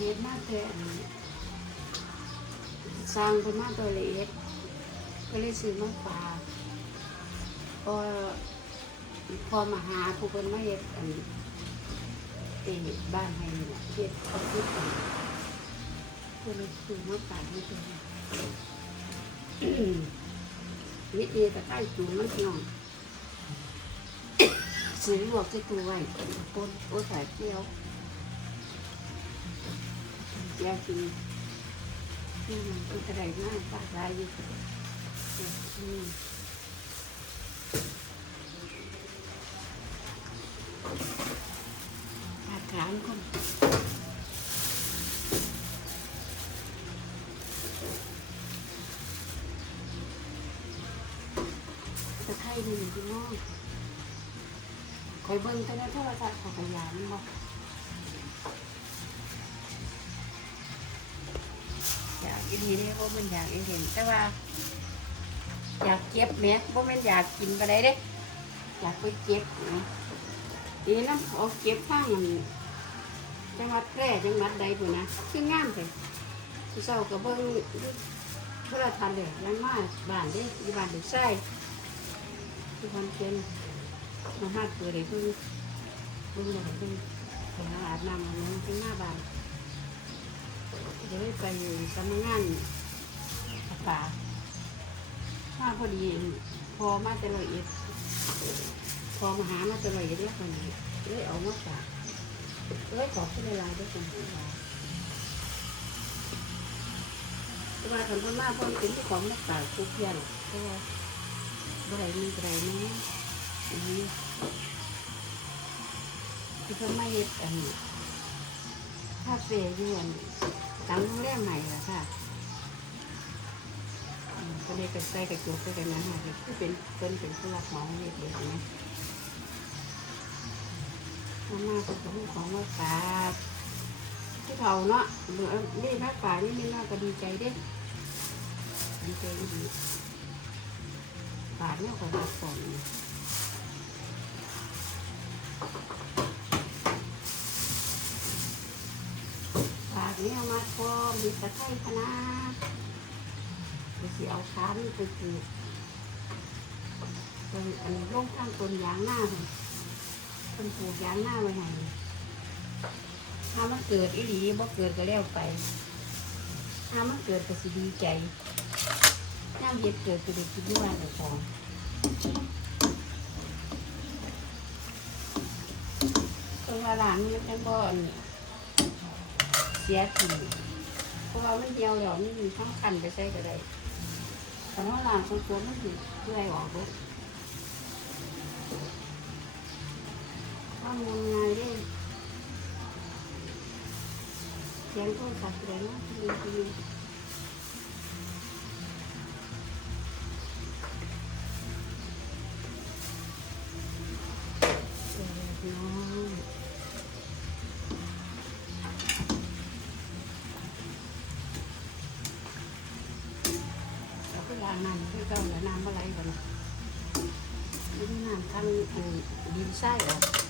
เฮ็ดมากแต่อันนี้สร้างเป็นมาตัวเล็กก็เลยซื้อมาฝากพอพอมาหาผู้คนมาเฮ็ดอันเตะบ้านให้เนี่ล่ะเฮ็ดเขาคิดกันก็เลยซื้อมาฝากให้ตัววิธีตะไคร้จูนมันน้องซื้อหลวกใส่ตู้ไว้ปนโอ้ใส่เปรี้ยว แยกกินอืมเป็นกระไรมากปากลายอยู่อืมปากขามคนตะไคร้นี่พี่น้องคอยเบิ่งแต่ในโทรศัพท์ของขยานมันบอก อยากอีดีเด้เพราะมันอยากอีเห็นแต่ว่า อยากเก็บแหม่เพราะมันอยากกินไปได้เด้ อยากไปเก็บนะทีนี้น้ำเอาเก็บข้างมันจังหวัดแพร่จังหวัดใดปุ่นะคืองามเลยที่เศร้ากับเบิ้งพระทันเลยยังมาบ้านเด้ที่บ้านเด็กไส้ที่วันเพ็ญมาหาดเปิดเลยเพิ่งเพิ่งเลยเพิ่งไปหาอาบน้ำมันเป็นหน้าบ้าน เดี๋ยวไปสำนักงานป่ามาพอดีพอมาแต่ละเอียดพอมาหามาแต่ละเอียดแล้วคนนี้เลยเอามาฝากเลยขอที่เวลาด้วยกันแต่ว่าทำพ่อมาพ่อเป็นที่ของนักป่าทุกอย่างเพราะว่าบ่ได้มีอะไรนะอันนี้ที่เขาไม่เฮ็ดอันนี้คาเฟ่อยวน ตั้งโรงแรมใหม่ละค่ะก็เลยกระใส่กระจุกไปกันนะฮะคือเป็นเป็นเป็นผู้รับเหมาเฮ็ดเด็กนะมามาเป็นของของมาฝากที่เขาเนาะเหลือนี่ม่ป่านี่นี่น่าก็ดีใจเด้ดีใจดีป่าเนี่ยของรับขอน ปากนี้เอา มาพอมีตะไคร้คณะไปสิเอาค้านไปปลูกตรงอันลงข้างต้นยางหน้าเลยต้นปลูกยางหน้าไว้ให้ถ้ามันเกิดอีหลีบ่เกิดก็แล้วไป ถ้ามันเกิดก็สิดีใจย่าเห็ดเกิดก็ได้คิดว่าแต่ของตรงว่าหลานมันยังบ่อันเสียทีเพราะว่ามันเดียวเดี๋ยวมันมีข้างคันไปใช้ก็ได้แต่ว่าลานส่วนตัวมันอยู่เพื่อให้ออกด้วยข้อมูลงานเด้เสียงโทรศัพท์เลยนะดี เก่าแล้วน้ำอะไรกันนี่น้ำทั้งดินไส้ออ